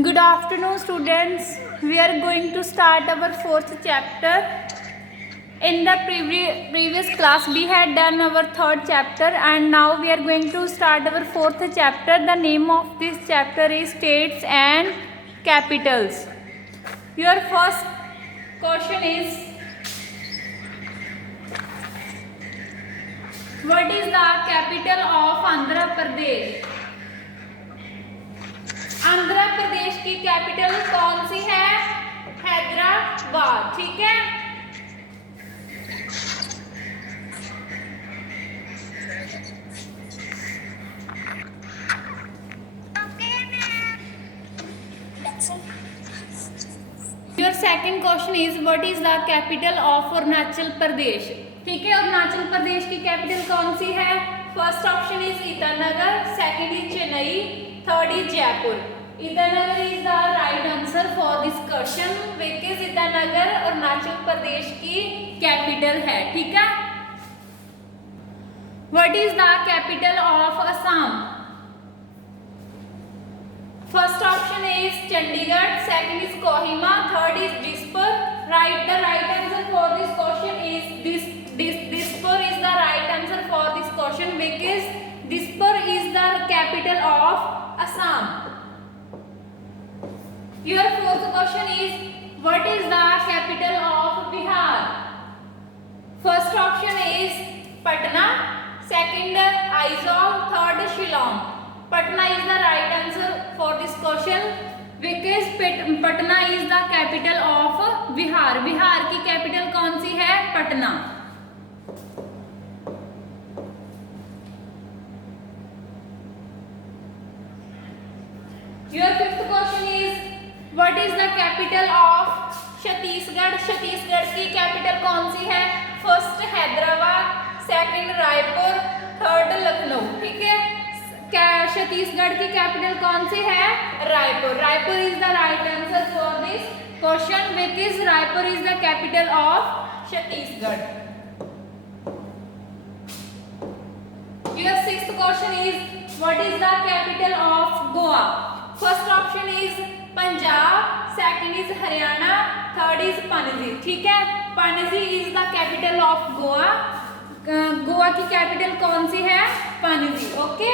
Good afternoon, students. We are going to start our fourth chapter. In the previous class, we had done our third chapter, and now we are going to start our fourth chapter. The name of this chapter is States and Capitals. Your first question is, what is the capital of Andhra Pradesh? Andhra Pradesh की capital कौन सी है? हैदराबाद। ठीक है, your second question is what is the capital of Arunachal Pradesh? ठीक है, अरुणाचल प्रदेश की capital कौन सी है? First option is Itanagar, second is Chennai, third is Jaipur. Itanagar is the right answer for this question because Itanagar Arunachal Pradesh की कैपिटल है। ठीक है, what is the capital of Assam? First option is Chandigarh, second is Kohima, third is Dispur. The right answer for this question is Dispur is the right answer for this question because Dispur is the capital of Assam. Your fourth question is, what is the capital of Bihar? First option is Patna, second Aizawl, third Shillong. Patna is the right answer for this question because Patna is the capital of Bihar. Bihar की capital कौन सी है? Patna. Your fifth question is, what is the capital of Chhattisgarh? Chhattisgarh की capital कौन सी है? First Hyderabad, second Raipur, third Lucknow. ठीक है, छत्तीसगढ़ की कैपिटल कौन सी है? Raipur. Raipur is the right answer for this question because Raipur is the capital of Chhattisgarh. Your sixth question is, what is the capital of Goa? First option is Punjab, second is Haryana, third is Panaji. ठीक है, Panaji is the capital of Goa. Goa की capital कौन सी है? Panaji. Okay,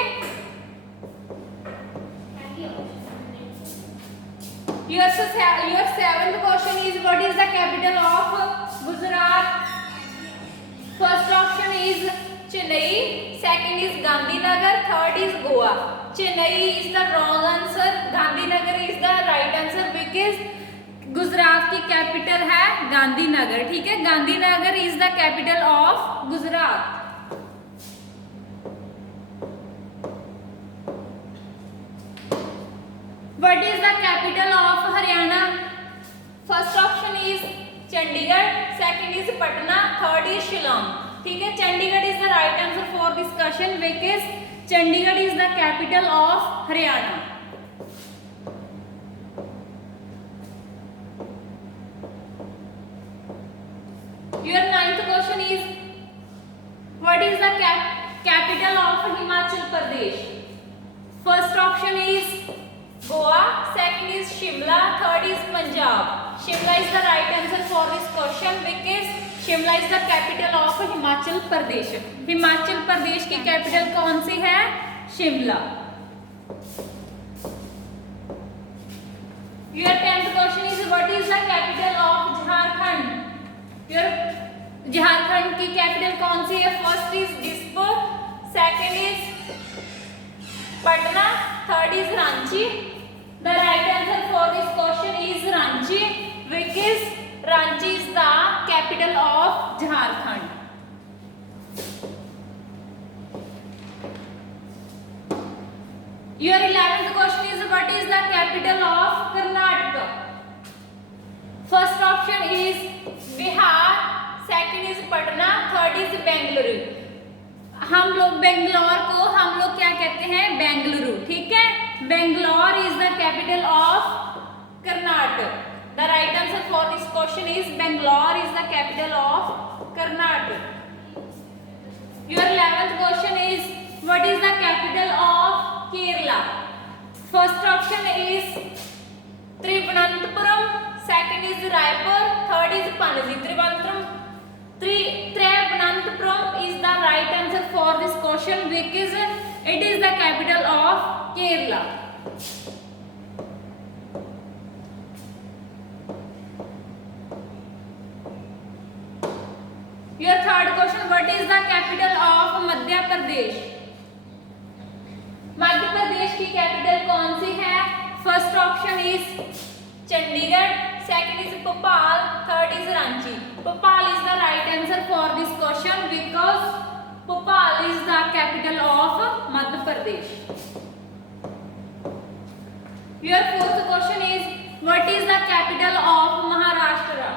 your seventh question is, what is the capital of Gujarat? First option is Chennai, second is Gandhinagar, third is Goa. Chennai is the wrong answer, Gandhinagar is the right answer because Gujarat की capital है गांधीनगर। ठीक है, Gandhinagar is the capital of Gujarat. What is the capital of Haryana? First option is Chandigarh, second is Patna, third is Shillong. ठीक है, Chandigarh is the right answer for this question because Chandigarh is the capital of Haryana. Your ninth question is, what is the capital of Himachal Pradesh? First option is Goa, second is Shimla, third is Punjab. Shimla is the right answer for this question because Shimla is the capital of Himachal Pradesh. Himachal Pradesh की capital कौन सी है? Shimla. Your 10th question is, what is the capital of Jharkhand? Your Jharkhand की capital कौन सी है? First is Dispur, second is Patna, third is Ranchi. The right answer for this question is Ranchi because Ranchi is the capital of Jharkhand. Your 11th question is, what is the capital of Karnataka? First option is Bihar, second is Patna, third is Bengaluru. हम लोग बेंगलोर को हम लोग क्या कहते हैं? बेंगलुरु। ठीक है, Bangalore is the capital of Karnataka. The right answer for this question is Bangalore is the capital of Karnataka. Your 11th question is, what is the capital of Kerala? First option is second is Raipur, third is Panaji. Trivandrum is the right answer for this question because it is the capital of Kerala. Your third question, what is the capital of Madhya Pradesh? Madhya Pradesh की capital कौन सी है? First option is Chandigarh, second is Bhopal, third is Ranchi. Bhopal is the right answer for this question because Bhopal is the capital of Madhya Pradesh. Your fourth question is what is the capital of Maharashtra?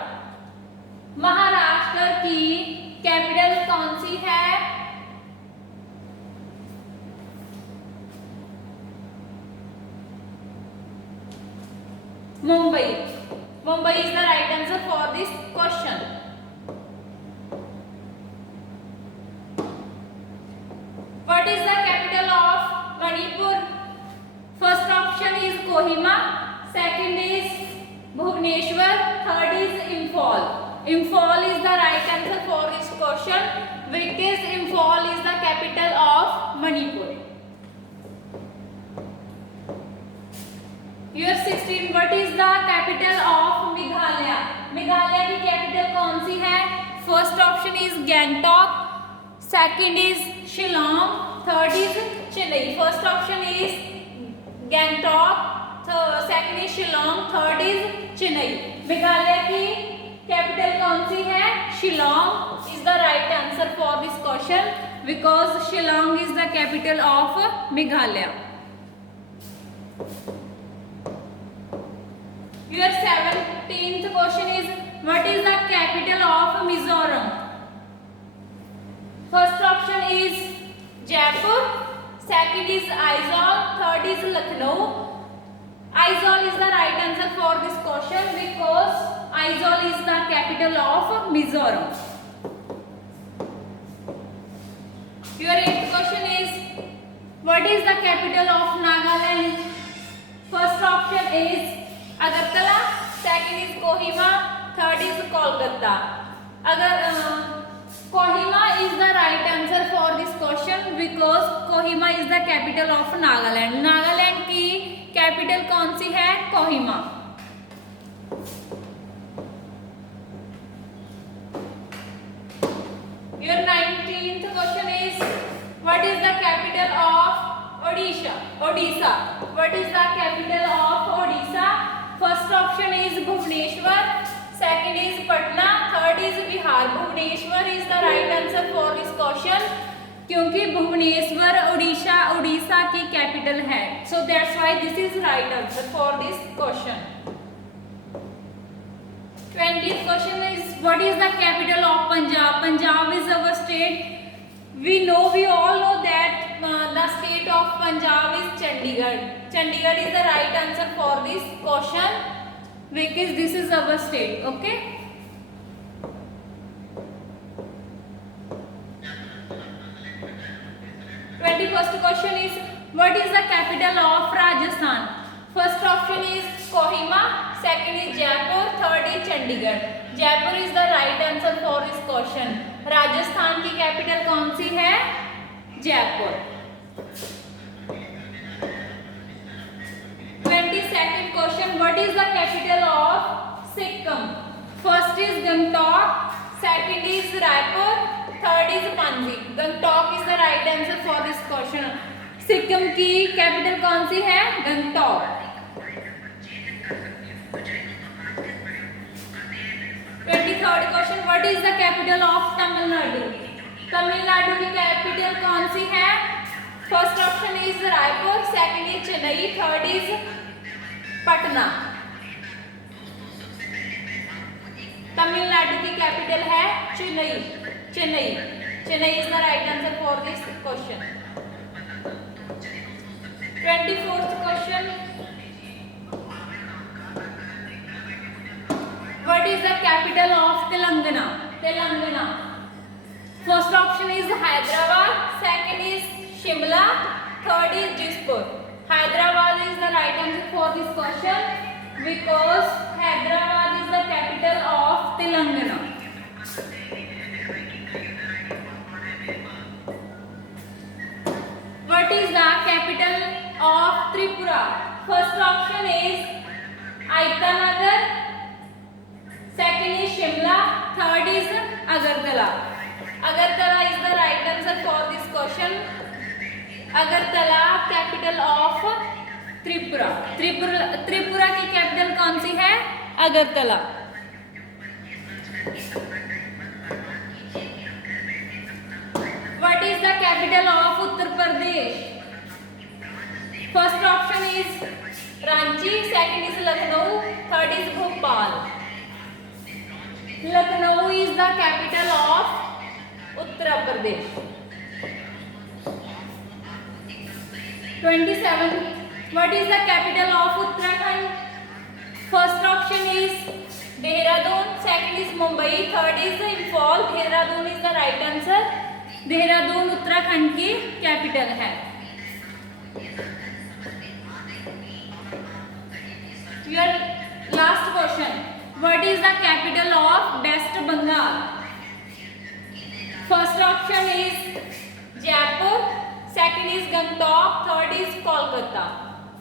Maharashtra की capital कौन सी है? Mumbai. Mumbai is the right answer for this question. What is the capital of Manipur? First option is Kohima, second is Bhubaneswar, third is Imphal. Imphal is the right answer for this question because Imphal is the capital of Manipur. Your 16, what is the capital of Meghalaya? Meghalaya की capital कौन सी है? First option is Gangtok, second is Shillong, third is Chennai. First option is Gangtok, second is Shillong, third is Chennai. Meghalaya की capital कौन सी है? Shillong is the right answer for this question because Shillong is the capital of Meghalaya. Your 17th question is what is the capital of Mizoram? First option is Jaipur, second is Aizawl, third is Lucknow. Aizawl is the right answer for this question because Aizawl is the capital of Mizoram. Your 8th question is what is the capital of Nagaland? First option is Agartala, second is Kohima, third is Kolkata. Kohima is the right answer for this question because Kohima is the capital of Nagaland. Nagaland की capital कौन सी है? Kohima. Your 19th question is what is the capital of Odisha? Odisha. What is the capital of Odisha? First option is Bhubaneswar, second is Patna, third is Bihar. Bhubaneswar is the right answer for this question क्योंकि भुवनेश्वर उड़ीसा की capital है. So that's why this is right answer for this question. 20th question is what is the capital of Punjab? Punjab is our state. We all know that the state of Punjab is Chandigarh. Chandigarh is the right answer for this question because this is our state. Okay. 21st question is what is the capital of Rajasthan? First option is Kohima, second is Jaipur, third is Chandigarh. Jaipur is the right answer for this question. Rajasthan की capital कौन सी है? Jaipur. 22nd question what is the capital of Sikkim? First is Gangtok, second is Raipur, third is Panji. Gangtok is the right answer for this question. Sikkim की capital कौन सी है? Gangtok. 23rd question what is the capital of Tamil Nadu? Tamil Nadu की capital कौन सी है? First option is Raipur, second is Chennai, third is Patna. Tamil Nadu की capital है Chennai. Chennai is the right answer for this question. 24th question what is the capital of Telangana? First option is Hyderabad, second is Shimla, third is Dispur. Hyderabad is the right answer for this question because Hyderabad is the capital of Telangana? What is the capital of Tripura? First option is Itanagar, second is Shimla, third is Agartala. Agartala is the right answer for this question. Agartala capital of Tripura. Tripura की capital कौन सी है? Agartala. What is the capital of Uttar Pradesh? First option is Ranchi, second is Lucknow, third is Bhopal. Lucknow is the capital of Uttar Pradesh. 27. What is the capital of Uttarakhand? First option is Dehradun, second is Mumbai, third is Imphal. Dehradun is the right answer. Dehradun Uttarakhand की capital है. Your last question. What is the capital of West Bengal? First option is Jaipur, second is Gangtok, third is Kolkata.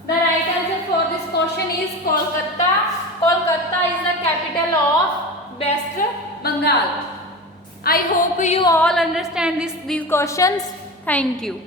The right answer for this question is Kolkata. Kolkata is the capital of West Bengal. I hope you all understand these questions. Thank you.